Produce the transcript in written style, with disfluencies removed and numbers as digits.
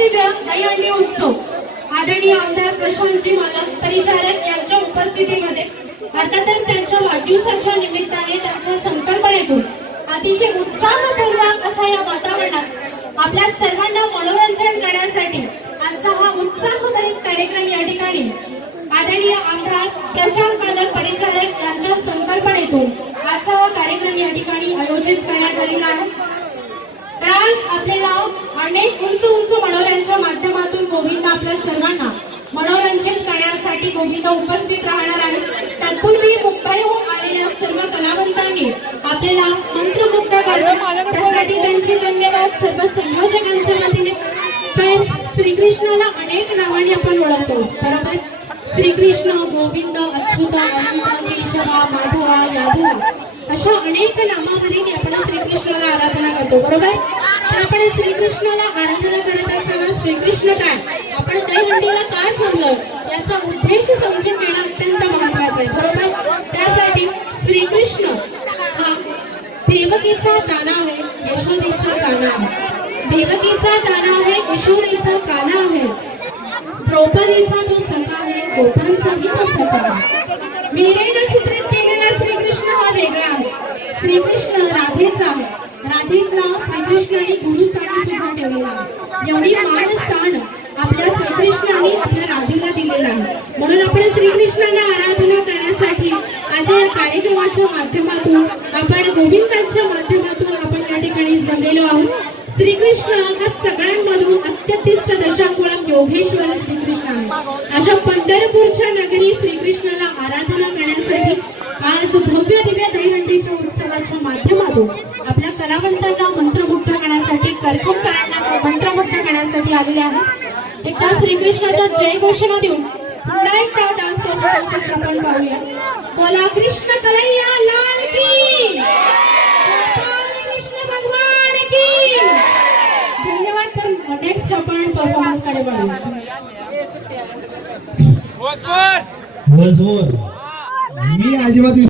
दिव्य दहीहंडी उत्सव आदरणीय आमदार प्रशांतजी मालक परिचारक यांच्या उपस्थितीमध्ये अर्थातच त्यांच्या वाढदिवसाच्या निमित्ताने त्यांच्या संकल्पनेतून अतिशय उत्साहपूर्वक अशा या वातावरणात आपल्या सर्वांना मनोरंजन करण्यासाठी आजचा हा उत्साहभरीत कार्यक्रम या ठिकाणी आदरणीय आमदार प्रशांत मालक परिचारक यांच्या संकल्पनेतून आजचा हा कार्यक्रम या ठिकाणी आयोजित करण्यात आलेला आहे। आज आपल्याला अनेक उंच उंच मनोरंजनाच्या माध्यमातून गोविंद आपल्या सर्वांना मनोरंजन करण्यासाठी गोविंद उपस्थित राहणार आहे। तत्पूर्वी मुंबईहून आलेल्या सर्व कलावंतांनी आपल्याला मंत्रमुग्ध केले, त्यासाठी त्यांचे धन्यवाद। सर्व संयोजकांच्या वतीने तर श्रीकृष्णाला अनेक नावाने आपण ओळखतो, बरोबर? श्रीकृष्ण, गोविंद, अच्युत, अनंत, केशवा, माधवा, यादवा अशा अनेक नामावलीने आपण श्रीकृष्णाला आराधना करतो, बरोबर? तर आपण श्रीकृष्णाला आराधना करत असताना श्रीकृष्ण काय, आपण दहीहंडीला का जमलं याचा उद्देश समजून घेणं अत्यंत महत्त्वाचं आहे, बरोबर? त्यासाठी श्रीकृष्ण हा देवकीचा दाना आहे, यशोदेचा काना आहे। देवकीचा दाना आहे, यशोदेचा काना आहे, द्रौपदीचा तो सखा आहे, गोपांचाही तो सखा आहे। मीरेने चित्रित केलेला श्रीकृष्ण हा वेगळा आहे। श्रीकृष्ण राधेचा आहे, राधेला श्रीकृष्णाने गुरुस्थानी सुद्धा ठेवलेला आहे। एवढी मान स्थान आपल्या श्रीकृष्णाने आपल्या राधेला दिलेला आहे। म्हणून आपण श्रीकृष्णाला आराधना करण्यासाठी आज या कार्यक्रमाच्या माध्यमातून आपण गोविंदांच्या माध्यमातून आपण या ठिकाणी जमलेलो आहोत। श्रीकृष्ण हा सगळ्यांमधून अत्युत्कृष्ट दशाकुळम योगेश्वर श्रीकृष्ण आहे। अशा पंढरपूरच्या नगरी श्रीकृष्णाला आराधना करण्यासाठी आज भव्य दिव्य दहीहंडीच्या उत्सवाच्या माध्यमातून आपल्या कलावंतांना मंत्रमुग्ध करण्यासाठी कर्कमकारांना मंत्रमुग्ध करण्यासाठी आलेले आहेत। एकदा श्रीकृष्णाच्या जय घोषणा देऊन पुन्हा एकदा डान्स परफॉर्मन्स आपण पाहूया। बोला कृष्ण कन्हैया लाल की, कृष्ण भगवान की। धन्यवाद। तर नेक्स्ट आपण परफॉर्मन्स कडे वळूया। मी अजिबात